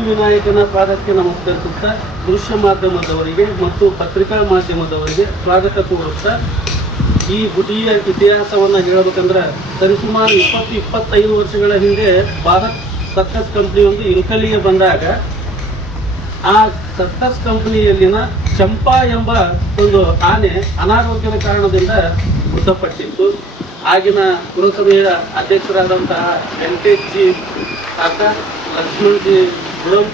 ಸಿದ್ಧಿವಿನಾಯಕನ ಪಾದಕ್ಕೆ ನಮಸ್ಕರಿಸುತ್ತಾ ದೃಶ್ಯ ಮಾಧ್ಯಮದವರಿಗೆ ಮತ್ತು ಪತ್ರಿಕಾ ಮಾಧ್ಯಮದವರಿಗೆ ಸ್ವಾಗತ ಕೋರುತ್ತಾ ಈ ಗುಡಿಯ ಇತಿಹಾಸವನ್ನು ಹೇಳಬೇಕಂದ್ರೆ ಸರಿಸುಮಾರು 20-25 ವರ್ಷಗಳ ಹಿಂದೆ ಭಾರತ್ ಸರ್ಕಸ್ ಕಂಪನಿಯೊಂದು ಇಳಕಲ್ಲಿಗೆ ಬಂದಾಗ ಆ ಸರ್ಕಸ್ ಕಂಪನಿಯಲ್ಲಿನ ಚಂಪಾ ಎಂಬ ಒಂದು ಆನೆ ಅನಾರೋಗ್ಯದ ಕಾರಣದಿಂದ ಮೃತಪಟ್ಟಿತ್ತು. ಆಗಿನ ಪುರಸಭೆಯ ಅಧ್ಯಕ್ಷರಾದಂತಹ ವೆಂಕಟೇಶ್ ಜಿ ಕಾಕ, ಲಕ್ಷ್ಮಣ್ ಜಿ ಗುಳಂ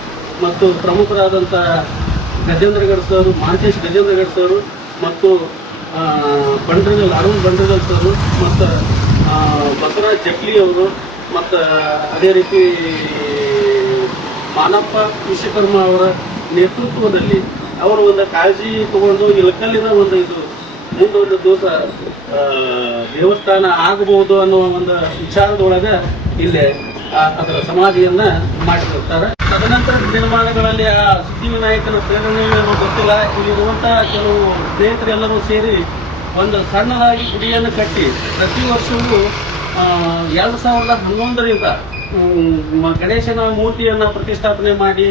ಮತ್ತು ಪ್ರಮುಖರಾದಂತಹ ಗಜೇಂದ್ರಗಢ ಸರ್, ಮಹಾಂತೇಶ್ ಗಜೇಂದ್ರಗಢ ಸರ್ ಮತ್ತು ಅರುಣ್ ಬಂಡ್ರಗಲ್ ಸರ್ ಮತ್ತು ಬಸವರಾಜ್ ಜಕ್ಲಿ ಅವರು ಮತ್ತು ಅದೇ ರೀತಿ ಮಾನಪ್ಪ ವಿಶ್ವಕರ್ಮ ಅವರ ನೇತೃತ್ವದಲ್ಲಿ ಅವರು ಒಂದು ಕಾಳಜಿ ತಗೊಂಡು ಇಳಕಲ್ಲಿನ ಒಂದು ಇದು ಮುಂದೊಂದು ದಿವಸ ದೇವಸ್ಥಾನ ಆಗಬಹುದು ಅನ್ನುವ ಒಂದು ವಿಚಾರದೊಳಗೆ ಇಲ್ಲಿ ಅದರ ಸಮಾಧಿಯನ್ನ ಮಾಡಿರ್ತಾರೆ. ತದನಂತರ ದಿನಮಾನಗಳಲ್ಲಿ ಆ ಸಿದ್ಧಿವಿನಾಯಕನ ಪ್ರೇರಣೆ ಗೊತ್ತಿಲ್ಲ, ಇಲ್ಲಿರುವಂತಹ ಕೆಲವು ಸ್ನೇಹಿತರೆಲ್ಲರೂ ಸೇರಿ ಒಂದು ಸಣ್ಣದಾಗಿ ಗುಡಿಯನ್ನು ಕಟ್ಟಿ ಪ್ರತಿ ವರ್ಷವೂ 2011ರಿಂದ ಗಣೇಶನ ಮೂರ್ತಿಯನ್ನು ಪ್ರತಿಷ್ಠಾಪನೆ ಮಾಡಿ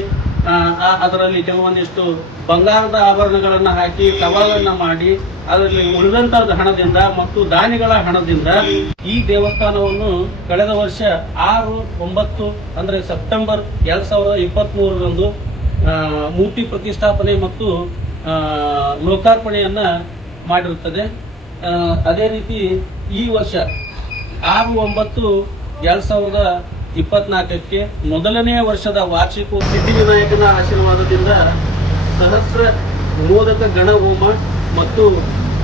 ಅದರಲ್ಲಿ ಕೆಲವೊಂದಿಷ್ಟು ಬಂಗಾರದ ಆಭರಣಗಳನ್ನು ಹಾಕಿ ಟವಲನ್ನು ಮಾಡಿ ಅದರಲ್ಲಿ ಉಳಿದಂತ ಹಣದಿಂದ ಮತ್ತು ದಾನಿಗಳ ಹಣದಿಂದ ಈ ದೇವಸ್ಥಾನವನ್ನು ಕಳೆದ ವರ್ಷ 6-9 ಅಂದರೆ ಸೆಪ್ಟೆಂಬರ್ 2023ರಂದು ಮೂರ್ತಿ ಪ್ರತಿಷ್ಠಾಪನೆ ಮತ್ತು ಲೋಕಾರ್ಪಣೆಯನ್ನ ಮಾಡಿರುತ್ತದೆ. ಅದೇ ರೀತಿ ಈ ವರ್ಷ 6-9-2024ಕ್ಕೆ ಮೊದಲನೆಯ ವರ್ಷದ ವಾರ್ಷಿಕ ಸಿದ್ಧಿವಿನಾಯಕನ ಆಶೀರ್ವಾದದಿಂದ ಸಹಸ್ರ ಮೋದಕ ಗಣ ಹೋಮ ಮತ್ತು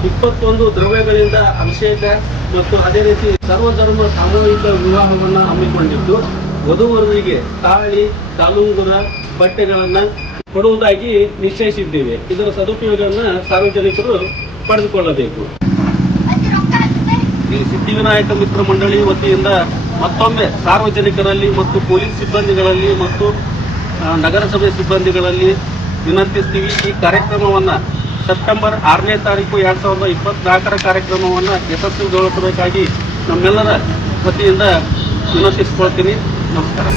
21 ದ್ರವ್ಯಗಳಿಂದ ಅಭಿಷೇಕ ಮತ್ತು ಅದೇ ರೀತಿ ಸರ್ವಧರ್ಮ ಸಾಮೂಹಿಕ ವಿವಾಹವನ್ನು ಹಮ್ಮಿಕೊಂಡಿದ್ದು ವಧುವರರಿಗೆ ತಾಳಿ, ಕಾಲುಂಗುರ, ಬಟ್ಟೆಗಳನ್ನು ಕೊಡುವುದಾಗಿ ನಿಶ್ಚಯಿಸಿದ್ದೇವೆ. ಇದರ ಸದುಪಯೋಗವನ್ನು ಸಾರ್ವಜನಿಕರು ಪಡೆದುಕೊಳ್ಳಬೇಕು. ಈ ಸಿದ್ಧಿವಿನಾಯಕ ಮಿತ್ರ ಮಂಡಳಿ ವತಿಯಿಂದ ಮತ್ತೊಮ್ಮೆ ಸಾರ್ವಜನಿಕರಲ್ಲಿ ಮತ್ತು ಪೊಲೀಸ್ ಸಿಬ್ಬಂದಿಗಳಲ್ಲಿ ಮತ್ತು ನಗರಸಭೆ ಸಿಬ್ಬಂದಿಗಳಲ್ಲಿ ವಿನಂತಿಸ್ತೀವಿ. ಈ ಕಾರ್ಯಕ್ರಮವನ್ನು ಸೆಪ್ಟೆಂಬರ್ 6ನೇ ತಾರೀಕು 2024ರ ಕಾರ್ಯಕ್ರಮವನ್ನು ಯಶಸ್ವಿಗೊಳಿಸಬೇಕಾಗಿ ನಮ್ಮೆಲ್ಲರ ವತಿಯಿಂದ ವಿನಂತಿಸಿಕೊಳ್ತೀನಿ. ನಮಸ್ಕಾರ.